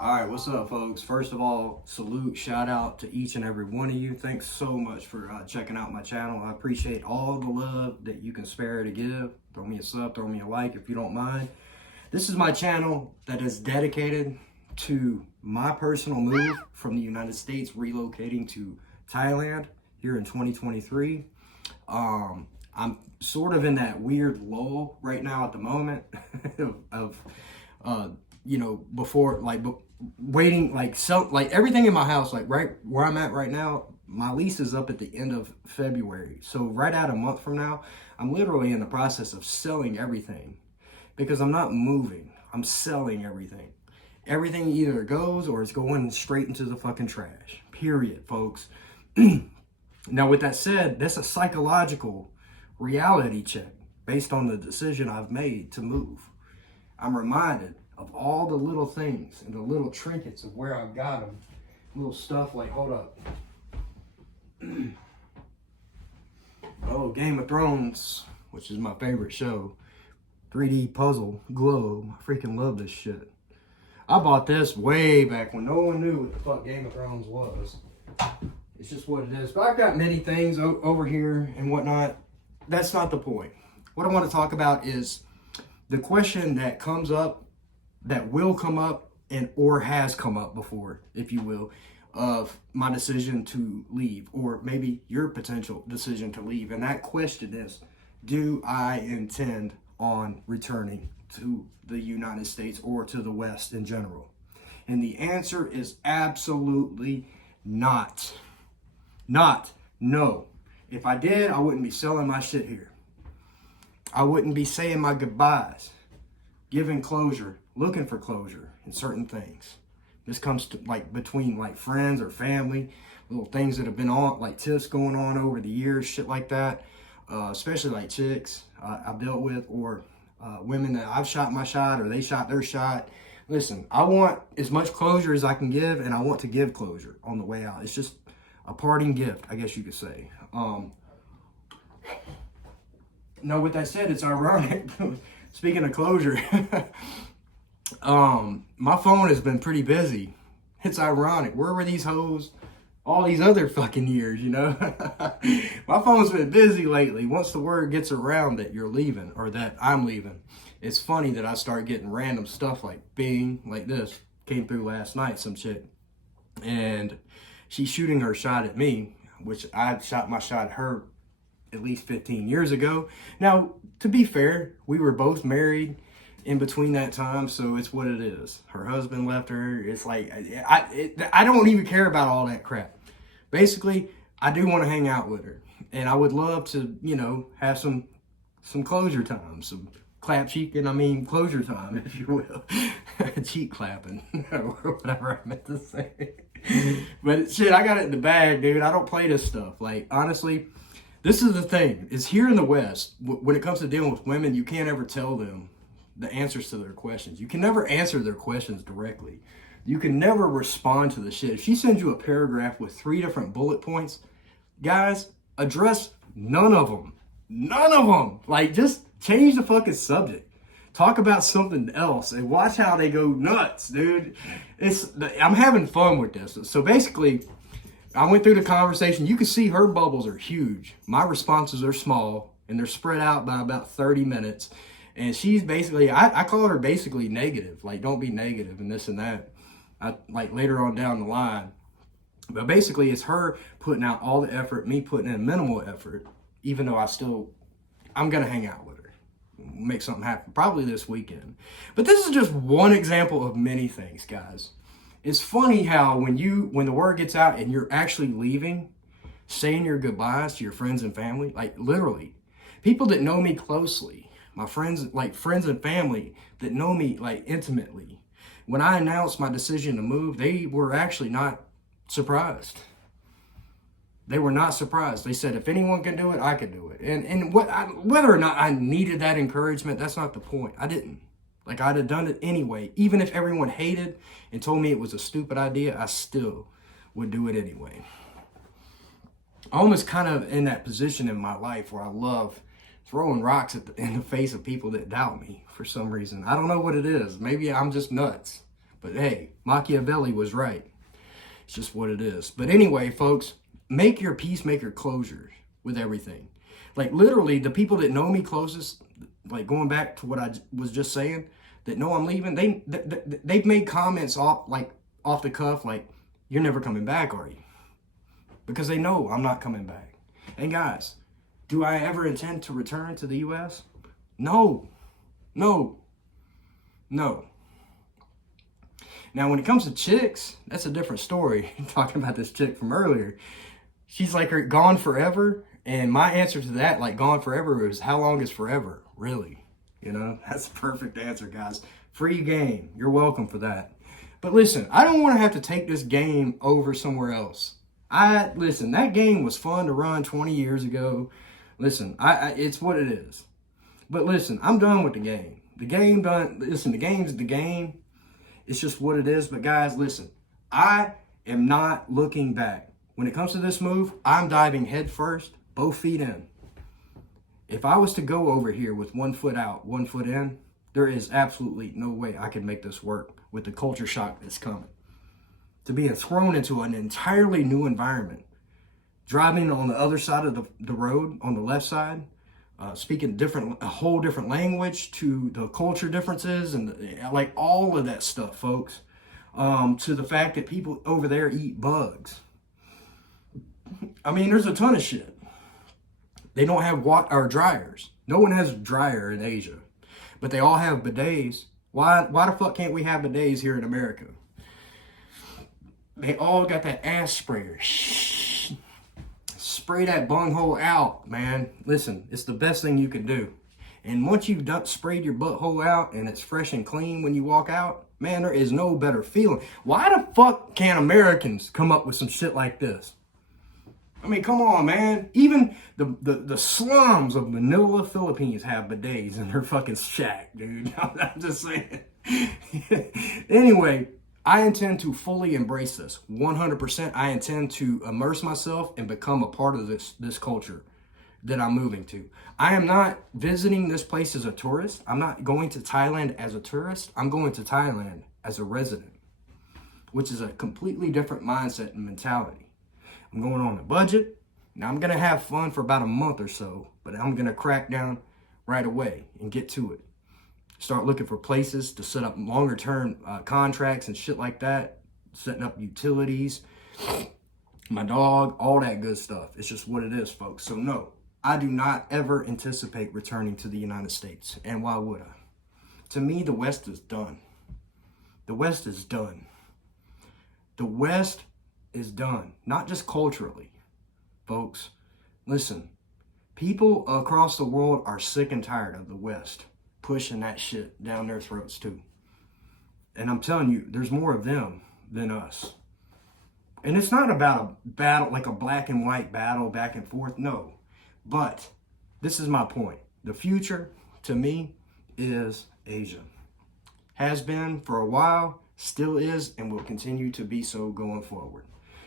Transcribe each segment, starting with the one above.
All right, what's up, folks? First of all, salute, shout out to each and every one of you. Thanks so much for checking out my channel. I appreciate all the love that you can spare to give. Throw me a sub, throw me a like if you don't mind. This is my channel that is dedicated to my personal move from the United States, relocating to Thailand here in 2023. I'm sort of in that weird lull right now at the moment of before waiting, like everything in my house, like right where I'm at right now, my lease is up at the end of February. So right out a month from now, I'm literally in the process of selling everything because I'm not moving. I'm selling everything. Everything either goes or it's going straight into the fucking trash. Period, folks. Now, with that said, that's a psychological reality check based on the decision I've made to move. I'm reminded of all the little things and the little trinkets of where I've got them. Little stuff like, hold up. Oh, Game of Thrones, which is my favorite show. 3D puzzle globe. I freaking love this shit. I bought this way back when no one knew what the fuck Game of Thrones was. It's just what it is. But I've got many things over here and whatnot. That's not the point. What I want to talk about is the question that comes up, that will come up, and or has come up before, if you will, of my decision to leave, or maybe your potential decision to leave. And that question is, do I intend on returning to the United States or to the West in general? And the answer is absolutely not. No. If I did, I wouldn't be selling my shit here. I wouldn't be saying my goodbyes, giving closure, looking for closure in certain things. This comes to like between like friends or family, little things that have been on, like tiffs going on over the years, shit like that. Especially like chicks I've dealt with, or women that I've shot my shot or they shot their shot. Listen, I want as much closure as I can give, and I want to give closure on the way out. It's just a parting gift, I guess you could say. No, with that said, it's ironic. Speaking of closure, my phone has been pretty busy. It's ironic. Where were these hoes all these other fucking years, you know? My phone's been busy lately. Once the word gets around that you're leaving or that I'm leaving, it's funny that I start getting random stuff like bing, like this. Came through last night, some chick. And she's shooting her shot at me, which I shot my shot at her at least 15 years ago. Now, to be fair, we were both married in between that time, so it's what it is. Her husband left her. It's like, I don't even care about all that crap. Basically, I do want to hang out with her, and I would love to, have some closure time, some clap cheeking, closure time, if you will. Cheek clapping, or whatever I meant to say. But shit, I got it in the bag, dude. I don't play this stuff. Like, honestly, this is the thing, is here in the West, when it comes to dealing with women, you can't ever tell them the answers to their questions. You can never answer their questions directly. You can never respond to the shit. If she sends you a paragraph with 3 different bullet points, guys, address none of them. None of them. Like, just change the fucking subject. Talk about something else and watch how they go nuts, dude. I'm having fun with this. So basically, I went through the conversation. You can see her bubbles are huge. My responses are small, and they're spread out by about 30 minutes. And she's basically, I call her basically negative. Like, don't be negative and this and that. Like later on down the line. But basically, it's her putting out all the effort, me putting in minimal effort, even though I'm going to hang out with her. Make something happen, probably this weekend. But this is just one example of many things, guys. It's funny how when the word gets out and you're actually leaving, saying your goodbyes to your friends and family, like literally, people that know me closely, my friends, like friends and family that know me like intimately, when I announced my decision to move, they were actually not surprised. They were not surprised. They said, if anyone can do it, I can do it. And whether or not I needed that encouragement, that's not the point. I didn't. Like, I'd have done it anyway. Even if everyone hated and told me it was a stupid idea, I still would do it anyway. I'm almost kind of in that position in my life where I love throwing rocks in the face of people that doubt me for some reason. I don't know what it is. Maybe I'm just nuts. But hey, Machiavelli was right. It's just what it is. But anyway, folks, make your peace, make your closures with everything. Like literally, the people that know me closest, like going back to what I was just saying, that know I'm leaving, they've made comments off the cuff, like, "You're never coming back, are you?" Because they know I'm not coming back. And guys, do I ever intend to return to the U.S.? No, no, no. Now, when it comes to chicks, that's a different story. Talking about this chick from earlier. She's like, gone forever. And my answer to that, like gone forever, is how long is forever, really? You know, that's a perfect answer, guys. Free game. You're welcome for that. But listen, I don't want to have to take this game over somewhere else. Listen, that game was fun to run 20 years ago. Listen, it's what it is. But listen, I'm done with the game. The game done. Listen, the game's the game. It's just what it is. But guys, listen, I am not looking back. When it comes to this move, I'm diving head first, both feet in. If I was to go over here with 1 foot out, 1 foot in, there is absolutely no way I could make this work with the culture shock that's coming. To be thrown into an entirely new environment, driving on the other side of the road, on the left side, speaking a whole different language, to the culture differences and like all of that stuff, folks. To the fact that people over there eat bugs. I mean, there's a ton of shit. They don't have dryers. No one has a dryer in Asia, but they all have bidets. Why the fuck can't we have bidets here in America? They all got that ass sprayer. Spray that bunghole out, man. Listen, it's the best thing you can do. And once you've sprayed your butthole out and it's fresh and clean when you walk out, man, there is no better feeling. Why the fuck can't Americans come up with some shit like this? I mean, come on, man. Even the slums of Manila, Philippines have bidets in their fucking shack, dude. I'm just saying. Anyway, I intend to fully embrace this. 100%. I intend to immerse myself and become a part of this culture that I'm moving to. I am not visiting this place as a tourist. I'm not going to Thailand as a tourist. I'm going to Thailand as a resident, which is a completely different mindset and mentality. I'm going on a budget. Now, I'm going to have fun for about a month or so, but I'm going to crack down right away and get to it. Start looking for places to set up longer term contracts and shit like that. Setting up utilities, my dog, all that good stuff. It's just what it is, folks. So no, I do not ever anticipate returning to the United States. And why would I? To me, the West is done. The West is done. The West is done. Not just culturally, folks. Listen, people across the world are sick and tired of the West pushing that shit down their throats too. And I'm telling you, there's more of them than us. And it's not about a battle, like a black and white battle back and forth, no. But this is my point. The future, to me, is Asia. Has been for a while, still is, and will continue to be so going forward.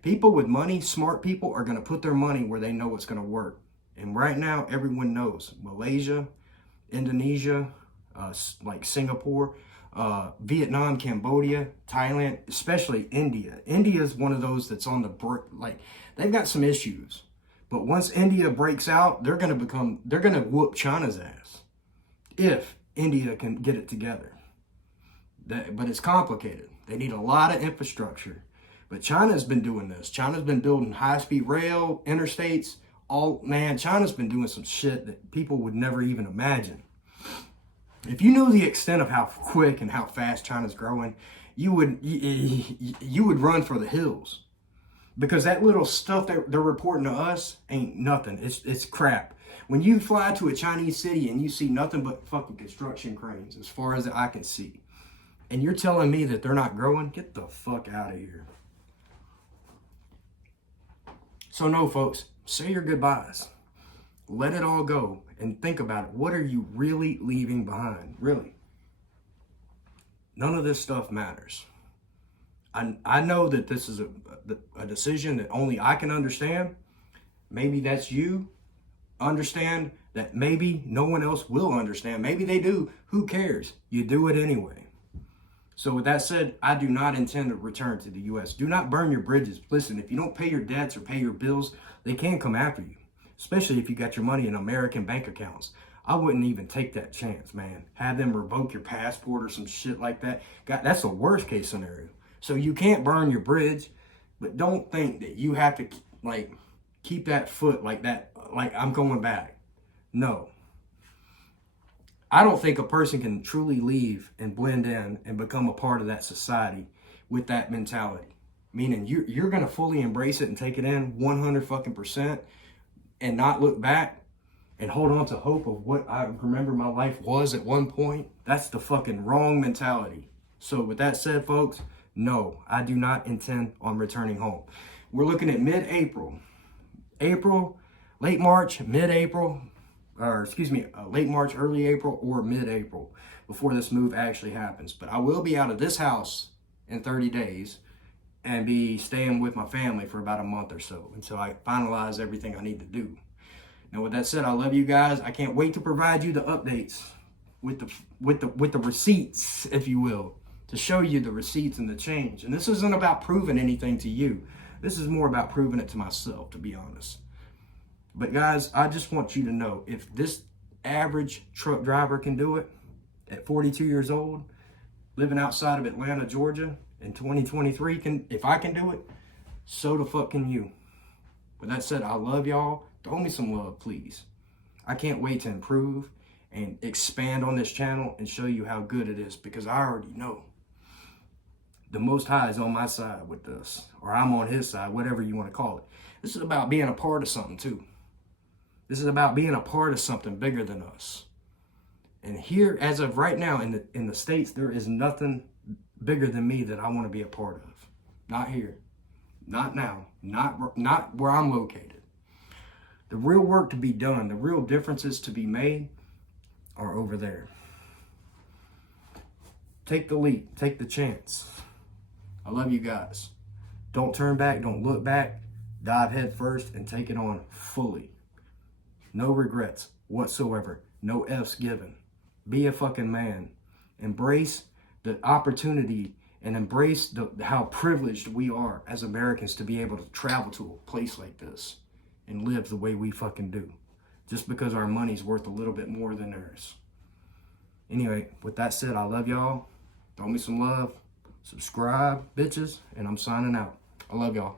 People with money, smart people, are going to put their money where they know it's going to work. And right now, everyone knows Malaysia, Indonesia, like Singapore, Vietnam, Cambodia, Thailand, especially India. India is one of those that's on the like, they've got some issues. But once India breaks out, they're going to whoop China's ass if India can get it together. But it's complicated. They need a lot of infrastructure. But China's been doing this. China's been building high-speed rail, interstates. China's been doing some shit that people would never even imagine. If you knew the extent of how quick and how fast China's growing, you would run for the hills. Because that little stuff that they're reporting to us ain't nothing. It's crap. When you fly to a Chinese city and you see nothing but fucking construction cranes as far as I can see, and you're telling me that they're not growing, get the fuck out of here. So no, folks, say your goodbyes. Let it all go and think about it. What are you really leaving behind? Really? None of this stuff matters. I know that this is a decision that only I can understand. Maybe that's you. Understand that maybe no one else will understand. Maybe they do. Who cares? You do it anyway. So with that said, I do not intend to return to the U.S. Do not burn your bridges. Listen, if you don't pay your debts or pay your bills, they can come after you, especially if you got your money in American bank accounts. I wouldn't even take that chance, man. Have them revoke your passport or some shit like that. God, that's the worst case scenario. So you can't burn your bridge, but don't think that you have to like keep that foot like that, like I'm going back. No, I don't think a person can truly leave and blend in and become a part of that society with that mentality. Meaning you're gonna fully embrace it and take it in 100 fucking percent and not look back and hold on to hope of what I remember my life was at one point. That's the fucking wrong mentality. So with that said, folks, no, I do not intend on returning home. We're looking at mid-April, April, late March, mid-April, or excuse me, late March, early April, or mid-April before this move actually happens. But I will be out of this house in 30 days and be staying with my family for about a month or so until I finalize everything I need to do. Now, with that said, I love you guys. I can't wait to provide you the updates with the receipts, if you will, to show you the receipts and the change. And this isn't about proving anything to you. This is more about proving it to myself, to be honest. But guys, I just want you to know, if this average truck driver can do it at 42 years old, living outside of Atlanta, Georgia in 2023, if I can do it, so the fuck can you. With that said, I love y'all. Throw me some love, please. I can't wait to improve and expand on this channel and show you how good it is, because I already know the Most High is on my side with this, or I'm on his side, whatever you want to call it. This is about being a part of something too. This is about being a part of something bigger than us. And here, as of right now, in the States, there is nothing bigger than me that I want to be a part of. Not here. Not now. Not where I'm located. The real work to be done, the real differences to be made are over there. Take the leap. Take the chance. I love you guys. Don't turn back. Don't look back. Dive head first and take it on fully. No regrets whatsoever. No F's given. Be a fucking man. Embrace the opportunity and embrace how privileged we are as Americans to be able to travel to a place like this and live the way we fucking do. Just because our money's worth a little bit more than theirs. Anyway, with that said, I love y'all. Throw me some love. Subscribe, bitches. And I'm signing out. I love y'all.